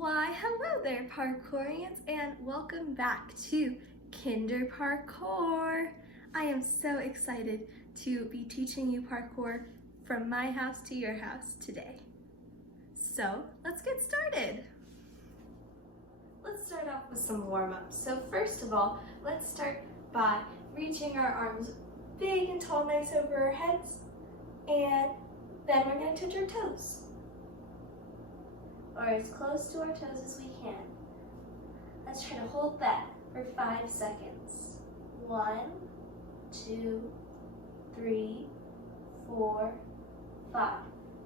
Why, hello there, parkourians, and welcome back to Kinder Parkour. I am so excited to be teaching you parkour from my house to your house today. So let's get started. Let's start off with some warm-ups. So first of all, let's start by reaching our arms big and tall, nice over our heads, and then we're going to touch our toes, or as close to our toes as we can. Let's try to hold that for 5 seconds. 1, 2, 3, 4, 5.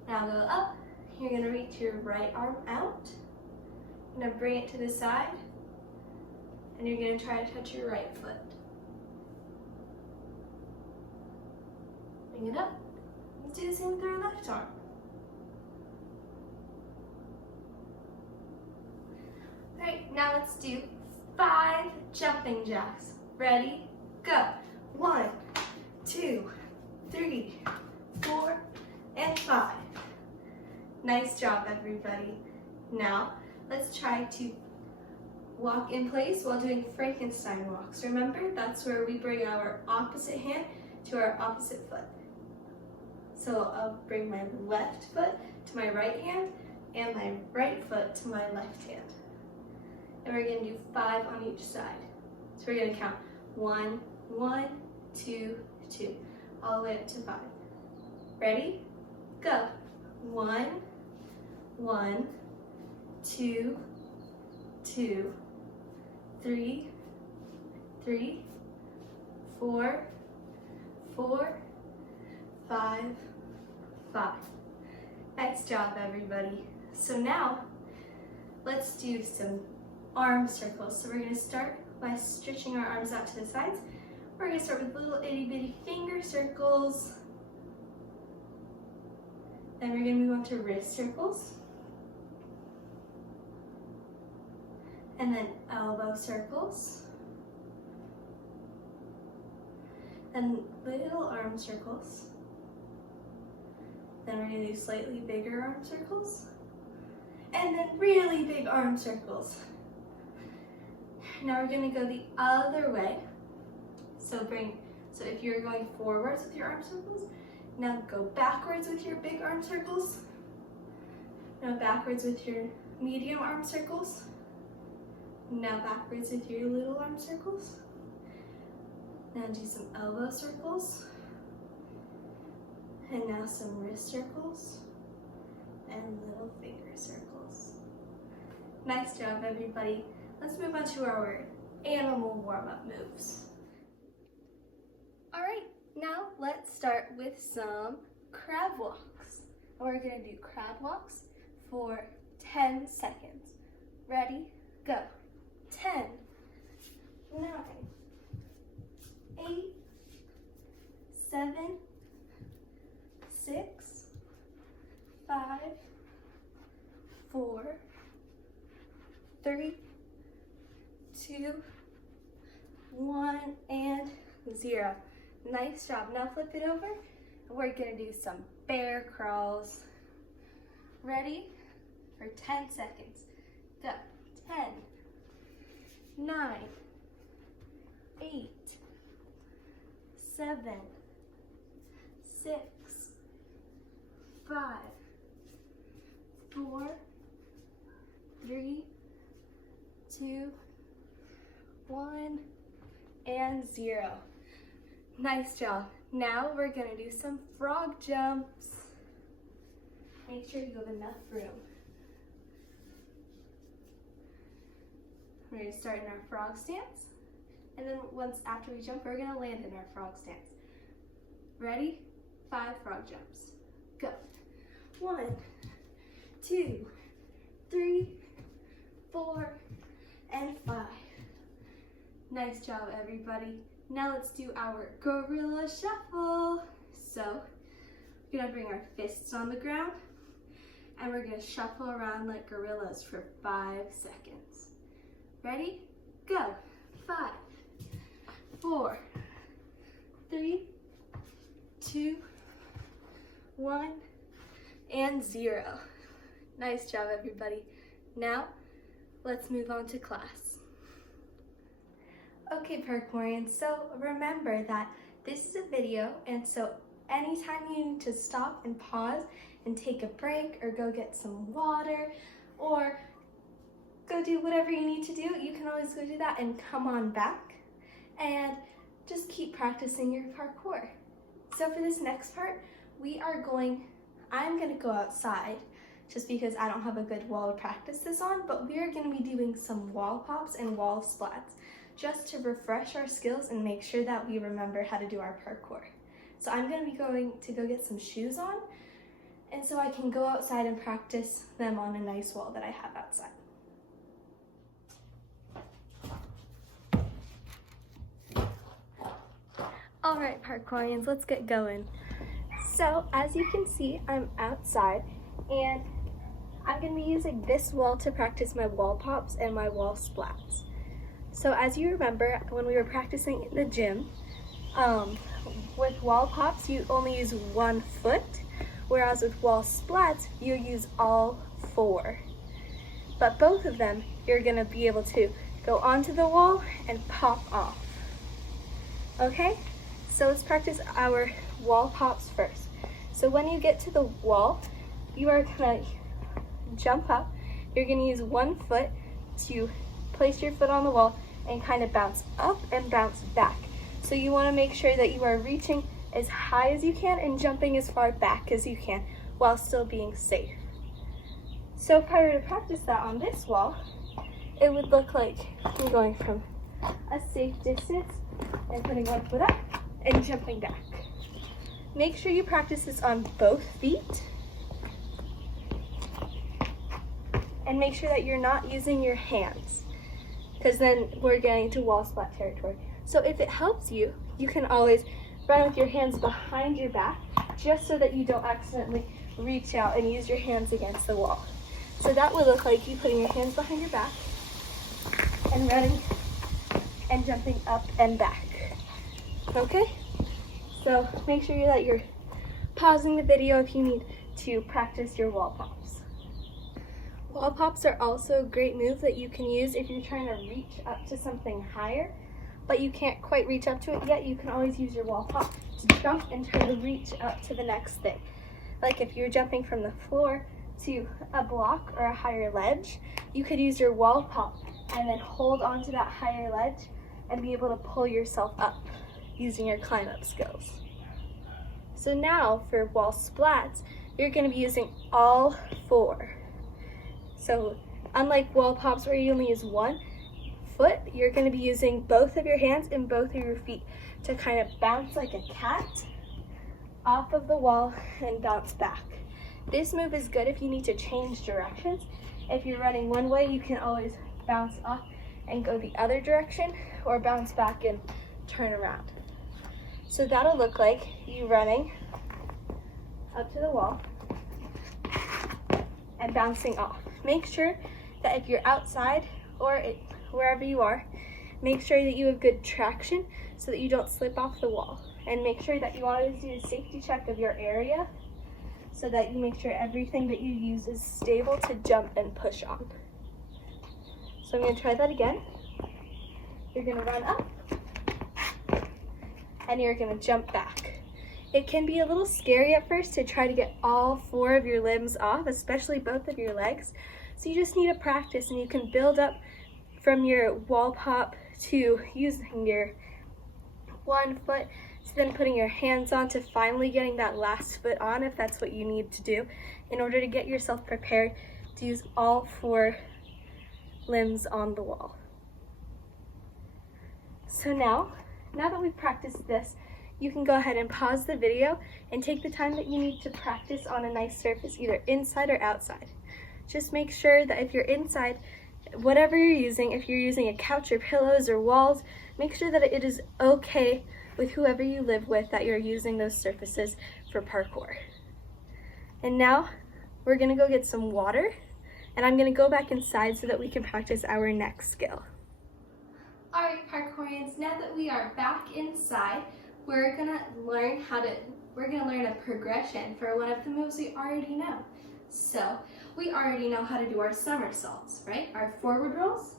Now go up. You're going to reach your right arm out. You're going to bring it to the side, and you're going to try to touch your right foot. Bring it up. Let's do the same with our left arm. Alright, now let's do 5 jumping jacks. Ready? Go. 1, 2, 3, 4, and 5. Nice job, everybody. Now, let's try to walk in place while doing Frankenstein walks. Remember, that's where we bring our opposite hand to our opposite foot. So I'll bring my left foot to my right hand and my right foot to my left hand. And we're going to do 5 on each side. So we're going to count 1, 1, 2, 2, all the way up to 5. Ready? Go. 1, 1, 2, 2, 3, 3, 4, 4, 5, 5. Nice job, everybody. So now, let's do some arm circles. So we're going to start by stretching our arms out to the sides. We're going to start with little itty bitty finger circles. Then we're going to move on to wrist circles. And then elbow circles. And little arm circles. Then we're going to do slightly bigger arm circles. And then really big arm circles. Now we're going to go the other way. So if you're going forwards with your arm circles, now go backwards with your big arm circles. Now backwards with your medium arm circles. Now backwards with your little arm circles. Now do some elbow circles. And now some wrist circles and little finger circles. Nice job, everybody. Let's move on to our animal warm-up moves. All right, now let's start with some crab walks. We're gonna do crab walks for 10 seconds. Ready? Go. 10, 9, 8, 7, 6, 5, 4, 3, 2, 1, and 0. Nice job. Now flip it over, and we're going to do some bear crawls. Ready? For 10 seconds. Go. 10, 9, 8, 7, 6, 5, 4, 3, 2, 1, and 0. Nice job. Now we're going to do some frog jumps. Make sure you have enough room. We're going to start in our frog stance. And then after we jump, we're going to land in our frog stance. Ready? 5 frog jumps. Go. 1, 2, 3, 4, and 5. Nice job, everybody. Now let's do our gorilla shuffle. So we're gonna bring our fists on the ground and we're gonna shuffle around like gorillas for 5 seconds. Ready? Go. 5, 4, 3, 2, 1, and 0. Nice job, everybody. Now let's move on to class. Okay, Parkourians, so remember that this is a video, and so anytime you need to stop and pause and take a break or go get some water or go do whatever you need to do, you can always go do that and come on back and just keep practicing your parkour. So for this next part, I'm gonna go outside just because I don't have a good wall to practice this on, but we are gonna be doing some wall pops and wall splats just to refresh our skills and make sure that we remember how to do our parkour. So I'm gonna be going to go get some shoes on, and so I can go outside and practice them on a nice wall that I have outside. All right, Parkourians, let's get going. So as you can see, I'm outside, and I'm gonna be using this wall to practice my wall pops and my wall splats. So as you remember, when we were practicing in the gym, with wall pops, you only use one foot, whereas with wall splats, you use all four. But both of them, you're gonna be able to go onto the wall and pop off. Okay? So let's practice our wall pops first. So when you get to the wall, you are gonna jump up. You're gonna use one foot to place your foot on the wall and kind of bounce up and bounce back. So you wanna make sure that you are reaching as high as you can and jumping as far back as you can while still being safe. So if I were to practice that on this wall, it would look like you're going from a safe distance and putting one foot up and jumping back. Make sure you practice this on both feet. And make sure that you're not using your hands, because then we're getting to wall splat territory. So if it helps you, you can always run with your hands behind your back, just so that you don't accidentally reach out and use your hands against the wall. So that would look like you putting your hands behind your back and running and jumping up and back. Okay? So make sure that you're pausing the video if you need to practice your wall pops. Wall pops are also a great move that you can use if you're trying to reach up to something higher, but you can't quite reach up to it yet. You can always use your wall pop to jump and try to reach up to the next thing. Like if you're jumping from the floor to a block or a higher ledge, you could use your wall pop and then hold onto that higher ledge and be able to pull yourself up using your climb up skills. So now for wall splats, you're going to be using all four. So unlike wall pops where you only use one foot, you're going to be using both of your hands and both of your feet to kind of bounce like a cat off of the wall and bounce back. This move is good if you need to change directions. If you're running one way, you can always bounce off and go the other direction, or bounce back and turn around. So that'll look like you running up to the wall and bouncing off. Make sure that if you're outside or wherever you are, make sure that you have good traction so that you don't slip off the wall. And make sure that you always do a safety check of your area so that you make sure everything that you use is stable to jump and push on. So I'm going to try that again. You're going to run up and you're going to jump back. It can be a little scary at first to try to get all four of your limbs off, especially both of your legs. So you just need to practice, and you can build up from your wall pop to using your one foot to then putting your hands on to finally getting that last foot on, if that's what you need to do in order to get yourself prepared to use all four limbs on the wall. So now that we've practiced this, you can go ahead and pause the video and take the time that you need to practice on a nice surface, either inside or outside. Just make sure that if you're inside, whatever you're using, if you're using a couch or pillows or walls, make sure that it is okay with whoever you live with that you're using those surfaces for parkour. And now we're gonna go get some water, and I'm gonna go back inside so that we can practice our next skill. All right, Parkourians, now that we are back inside, we're gonna learn a progression for one of the moves we already know. So we already know how to do our somersaults, right? Our forward rolls.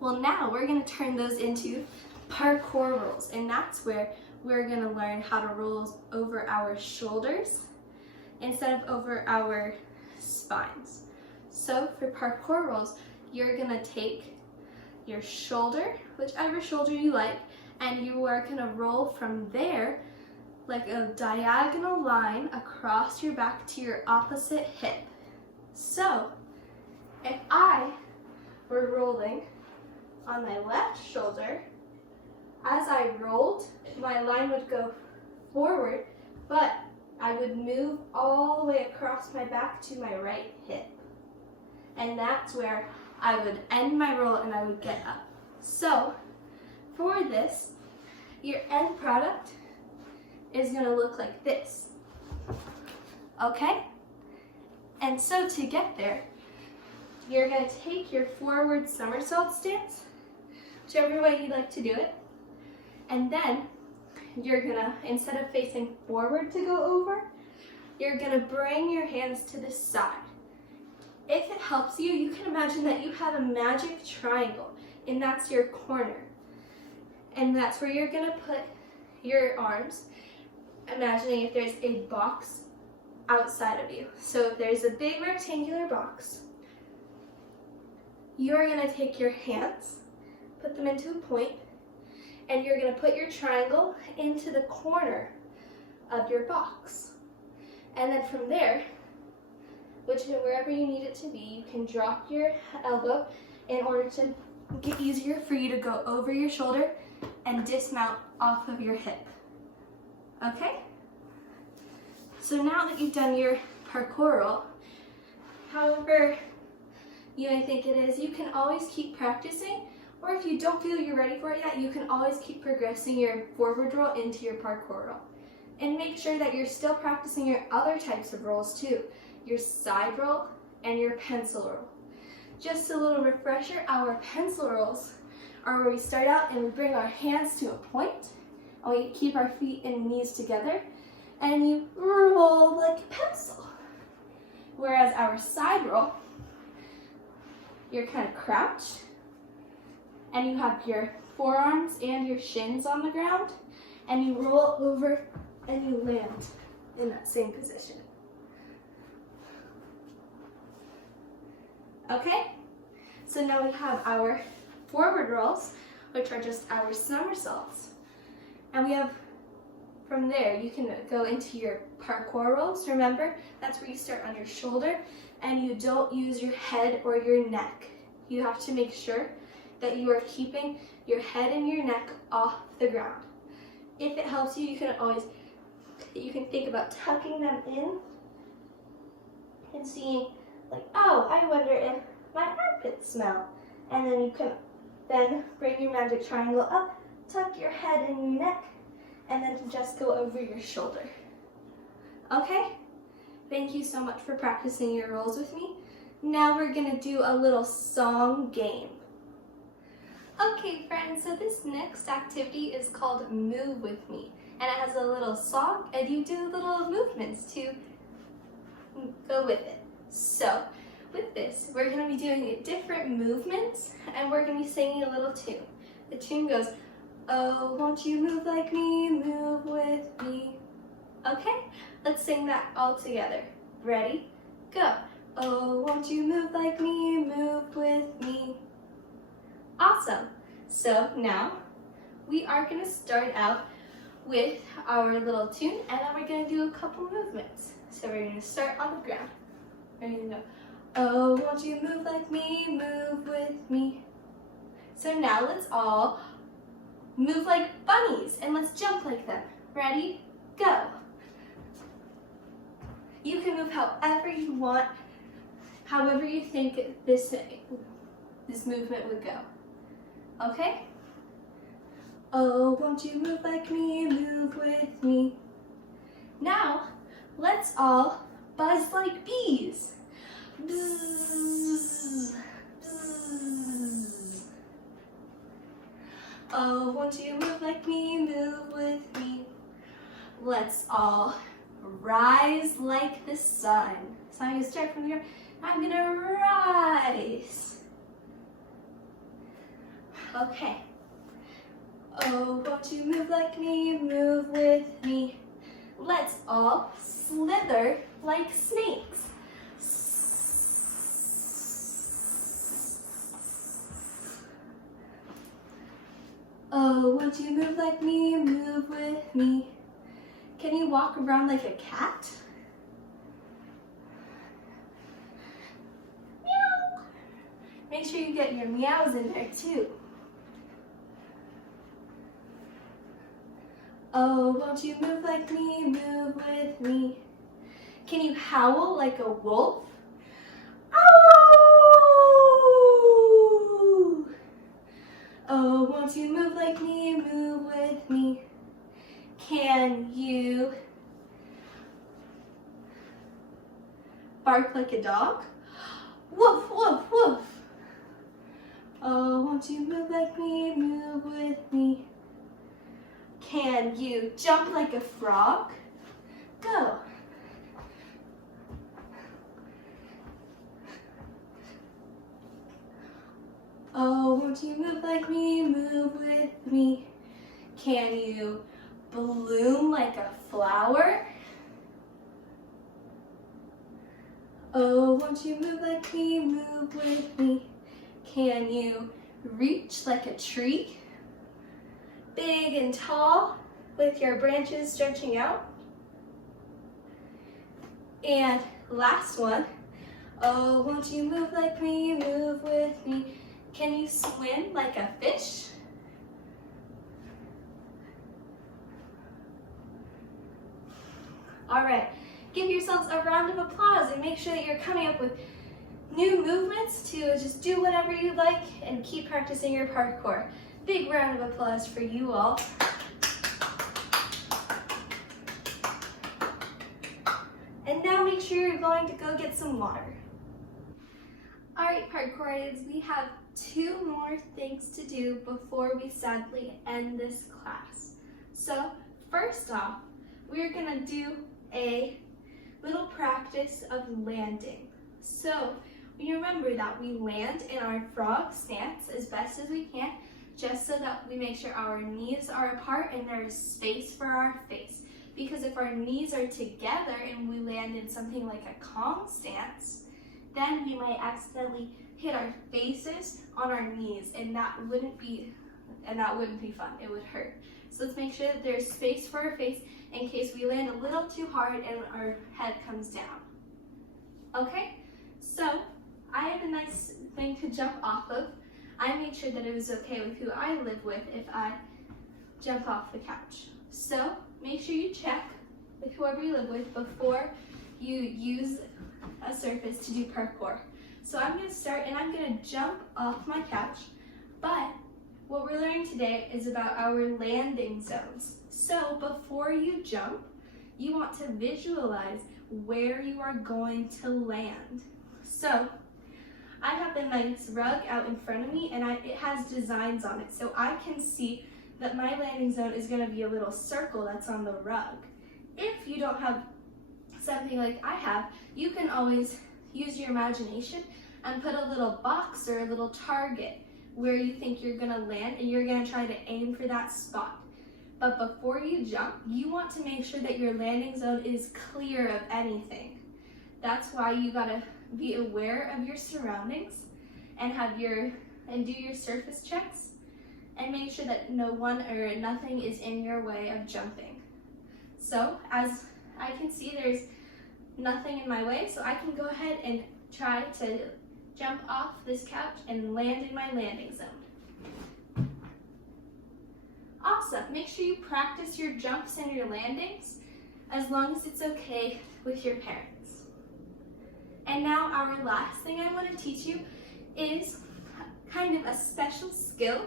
Well, now we're gonna turn those into parkour rolls, and that's where we're gonna learn how to roll over our shoulders instead of over our spines. So for parkour rolls, you're gonna take your shoulder, whichever shoulder you like, and you are gonna roll from there like a diagonal line across your back to your opposite hip. So if I were rolling on my left shoulder, as I rolled, my line would go forward, but I would move all the way across my back to my right hip. And that's where I would end my roll and I would get up. So for this, your end product is gonna look like this, okay? And so to get there, you're gonna take your forward somersault stance, whichever way you like to do it, and then you're gonna, instead of facing forward to go over, you're gonna bring your hands to the side. If it helps you, you can imagine that you have a magic triangle, and that's your corner. And that's where you're gonna put your arms, imagining if there's a box outside of you. So if there's a big rectangular box, you're gonna take your hands, put them into a point, and you're gonna put your triangle into the corner of your box. And then from there, wherever you need it to be, you can drop your elbow in order to make it easier for you to go over your shoulder and dismount off of your hip. Okay? So now that you've done your parkour roll, however you may think it is, you can always keep practicing, or if you don't feel you're ready for it yet, you can always keep progressing your forward roll into your parkour roll. And make sure that you're still practicing your other types of rolls too, your side roll and your pencil roll. Just a little refresher, our pencil rolls are where we start out and we bring our hands to a point, and we keep our feet and knees together, and you roll like a pencil. Whereas our side roll, you're kind of crouched, and you have your forearms and your shins on the ground, and you roll over and you land in that same position. Okay? So now we have our forward rolls, which are just our somersaults. And we have, from there, you can go into your parkour rolls. Remember, that's where you start on your shoulder, and you don't use your head or your neck. You have to make sure that you are keeping your head and your neck off the ground. If it helps you, you can think about tucking them in and seeing, like, oh, I wonder if my armpits smell. And then you can then bring your magic triangle up, tuck your head and your neck, and then just go over your shoulder. Okay? Thank you so much for practicing your rolls with me. Now we're gonna do a little song game. Okay, friends, so this next activity is called Move With Me. And it has a little song, and you do little movements to go with it. So, with this, we're going to be doing different movements, and we're going to be singing a little tune. The tune goes, oh, won't you move like me, move with me. Okay, let's sing that all together. Ready? Go. Oh, won't you move like me, move with me. Awesome. So now, we are going to start out with our little tune, and then we're going to do a couple movements. So we're going to start on the ground. We're going to go, oh, won't you move like me, move with me. So now let's all move like bunnies, and let's jump like them. Ready? Go. You can move however you want, however you think this movement would go. Okay? Oh, won't you move like me, move with me. Now, let's all buzz like bees. Buzz, buzz. Oh, won't you move like me, move with me. Let's all rise like the sun. So I'm gonna start from here. I'm gonna rise. Okay. Oh, won't you move like me, move with me. Let's all slither like snakes. Oh, won't you move like me, move with me. Can you walk around like a cat? Meow. Make sure you get your meows in there too. Oh, won't you move like me, move with me. Can you howl like a wolf? Oh! Oh, won't you move like me, move with me. Can you bark like a dog? Woof, woof, woof. Oh, won't you move like me, move with me. Can you jump like a frog? Go. Oh, won't you move like me, move with me. Can you bloom like a flower? Oh, won't you move like me, move with me. Can you reach like a tree? Big and tall with your branches stretching out. And last one. Oh, won't you move like me, move with me. Can you swim like a fish? All right, give yourselves a round of applause and make sure that you're coming up with new movements to just do whatever you like and keep practicing your parkour. Big round of applause for you all. And now make sure you're going to go get some water. All right, parkourians, we have 2 more things to do before we sadly end this class. So first off, we're gonna do a little practice of landing. So you remember that we land in our frog stance as best as we can, just so that we make sure our knees are apart and there is space for our face. Because if our knees are together and we land in something like a calm stance, then we might accidentally hit our faces on our knees, and that wouldn't be fun. It would hurt. So let's make sure that there's space for our face in case we land a little too hard and our head comes down. Okay? So I have a nice thing to jump off of. I made sure that it was okay with who I live with if I jump off the couch. So make sure you check with whoever you live with before you use a surface to do parkour. So I'm going to start and I'm going to jump off my couch, but what we're learning today is about our landing zones. So before you jump, you want to visualize where you are going to land. So I have a nice rug out in front of me and it has designs on it. So I can see that my landing zone is going to be a little circle that's on the rug. If you don't have something like I have, you can always use your imagination and put a little box or a little target where you think you're going to land, and you're going to try to aim for that spot. But before you jump, you want to make sure that your landing zone is clear of anything. That's why you got to be aware of your surroundings and do your surface checks and make sure that no one or nothing is in your way of jumping. So as I can see, there's nothing in my way, so I can go ahead and try to jump off this couch and land in my landing zone. Awesome. Make sure you practice your jumps and your landings as long as it's okay with your parents. And now our last thing I want to teach you is kind of a special skill.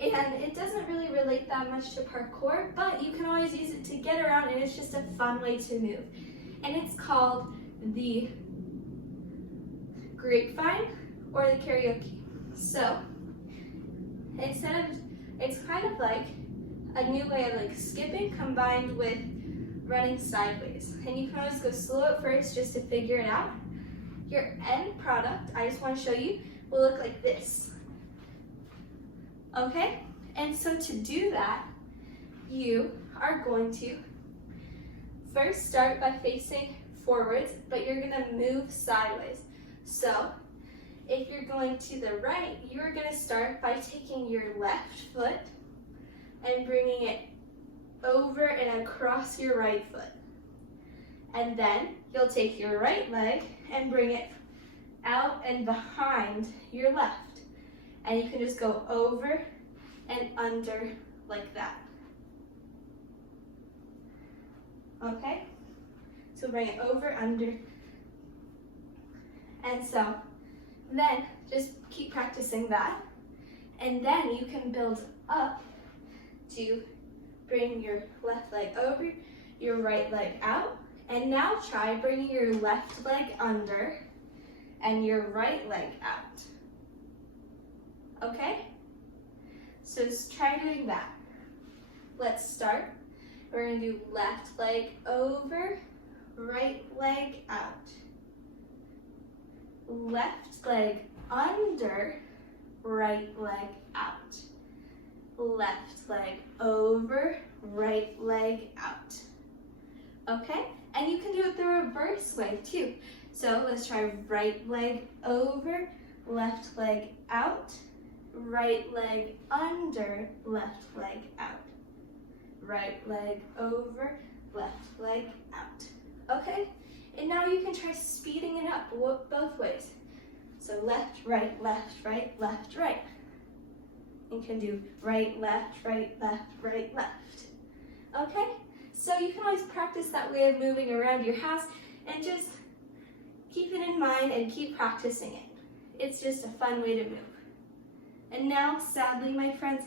And it doesn't really relate that much to parkour, but you can always use it to get around, and it's just a fun way to move. And it's called the grapevine or the karaoke. So it's kind of like a new way of like skipping combined with running sideways. And you can always go slow at first just to figure it out. Your end product, I just want to show you, will look like this. Okay? And so to do that, you are going to first start by facing forwards, but you're going to move sideways. So if you're going to the right, you're going to start by taking your left foot and bringing it over and across your right foot. And then you'll take your right leg and bring it out and behind your left. And you can just go over and under like that. Okay? So bring it over, under. And so then just keep practicing that. And then you can build up to bring your left leg over, your right leg out. And now try bringing your left leg under and your right leg out. Okay? So just try doing that. Let's start. We're going to do left leg over, right leg out. Left leg under, right leg out. Left leg over, right leg out. Okay? And you can do it the reverse way too. So let's try right leg over, left leg out, right leg under, left leg out. Right leg over, left leg out. Okay? And now you can try speeding it up both ways. So left, right, left, right, left, right. You can do right, left, right, left, right, left. Okay? So you can always practice that way of moving around your house and just keep it in mind and keep practicing it. It's just a fun way to move. And now, sadly, my friends,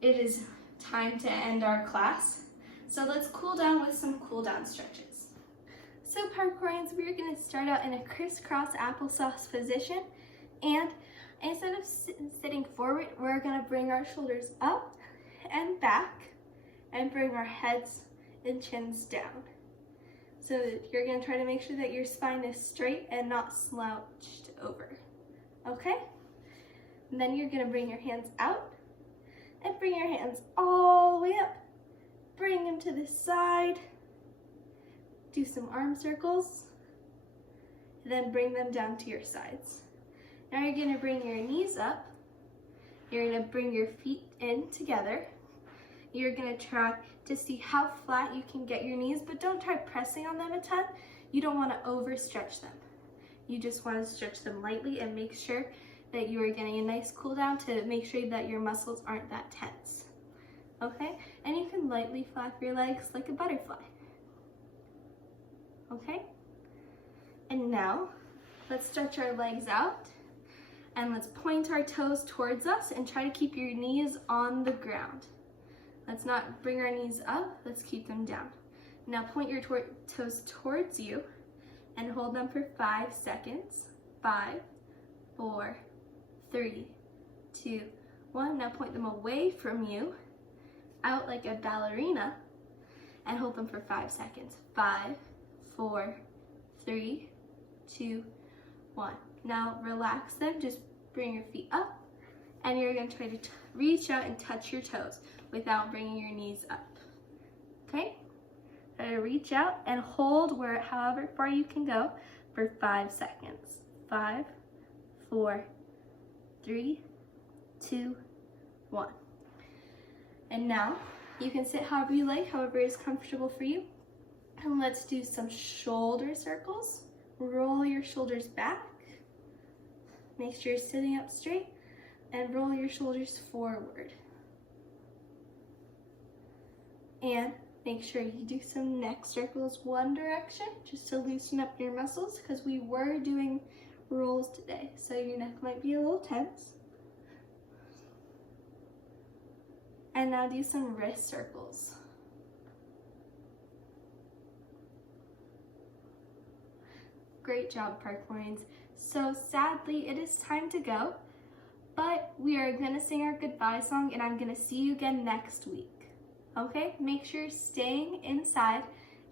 it is time to end our class. So let's cool down with some cool down stretches. So parkourians, we're going to start out in a crisscross applesauce position. And instead of sitting forward, we're going to bring our shoulders up and back and bring our heads and chins down. So you're going to try to make sure that your spine is straight and not slouched over. Okay? And then you're going to bring your hands out and bring your hands all the way up. Bring them to the side. Do some arm circles. Then bring them down to your sides. Now you're going to bring your knees up. You're going to bring your feet in together. You're going to try to see how flat you can get your knees, but don't try pressing on them a ton. You don't want to overstretch them. You just want to stretch them lightly and make sure that you are getting a nice cool down to make sure that your muscles aren't that tense. Okay? And you can lightly flap your legs like a butterfly. Okay? And now, let's stretch our legs out and let's point our toes towards us and try to keep your knees on the ground. Let's not bring our knees up, let's keep them down. Now point your toes towards you and hold them for 5 seconds. 5, 4, 3, 2, 1. Now point them away from you, out like a ballerina, and hold them for 5 seconds. 5, 4, 3, 2, 1. Now relax them, just bring your feet up, and you're going to try to reach out and touch your toes without bringing your knees up. Okay? Try to reach out and hold however far you can go for 5 seconds. 5, 4, 3, 2, 1. And now you can sit however you like, however is comfortable for you. And let's do some shoulder circles. Roll your shoulders back. Make sure you're sitting up straight and roll your shoulders forward. And make sure you do some neck circles one direction just to loosen up your muscles because we were doing rolls today, so your neck might be a little tense. And now do some wrist circles. Great job, parkourians. So sadly, it is time to go, but we are gonna sing our goodbye song and I'm gonna see you again next week. Okay, make sure you're staying inside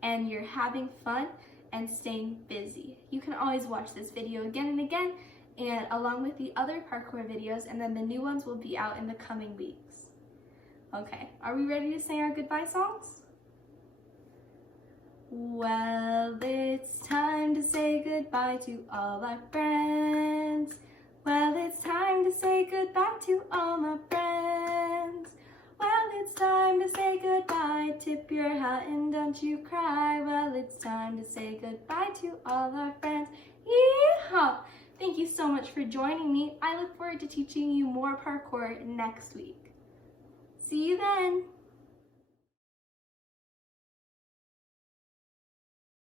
and you're having fun and staying busy. You can always watch this video again and again, and along with the other parkour videos, and then the new ones will be out in the coming weeks. Okay, are we ready to sing our goodbye songs? Well, it's time to say goodbye to all our friends. Well, it's time to say goodbye to all my friends. Well, it's time to say goodbye. Tip your hat and don't you cry. Well, it's time to say goodbye to all our friends. Yeehaw! Thank you so much for joining me. I look forward to teaching you more parkour next week. See you then!